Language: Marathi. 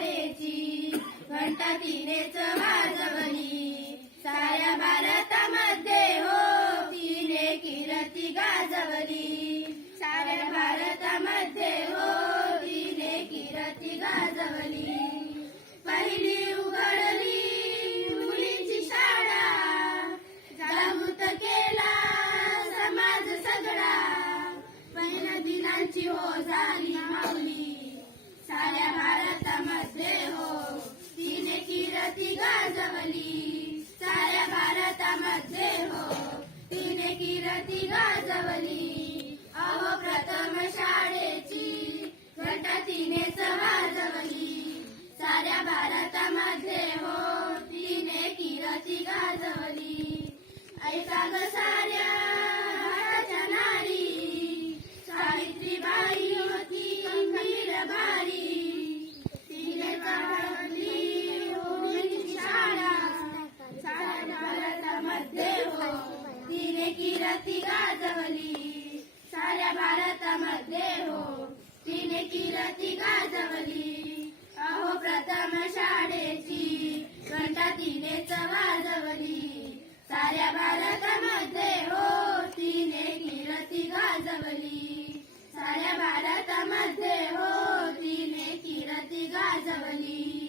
शाळेची घंटा तिनेच वाजवली. साऱ्या भारतामध्ये हो तिने कीर्ती गाजवली. साऱ्या भारतामध्ये हो तिने कीर्ती गाजवली. पहिली उघडली मुलींची शाळा, जागृत केला समाज सगळा. पहिल्या दिनांची हो झाली माऊली. साऱ्या भारतामध्ये हो तिने कीर्ती गाजवली. साऱ्या भारतामध्ये हो तिने कीर्ती गाजवली. अहो प्रथम शाळेची घंटा तिनेच वाजवली. साऱ्या भारतामध्ये हो तिने कीर्ती गाजवली. ऐका ग साऱ्या भारताच्या नारी, सावित्रीबाई होती वीरबाई. तिने काढली मुलींची शाळा. साऱ्या भारतामध्ये हो तिने कीर्ती गाजवली. साऱ्या भारतामध्ये हो तिने कीर्ती गाजवली. अहो प्रथम शाळेची घंटा तिनेच वाजवली. साऱ्या भारतामध्ये हो तिने कीर्ती गाजवली. साऱ्या भारतामध्ये हो तिने कीर्ती गाजवली.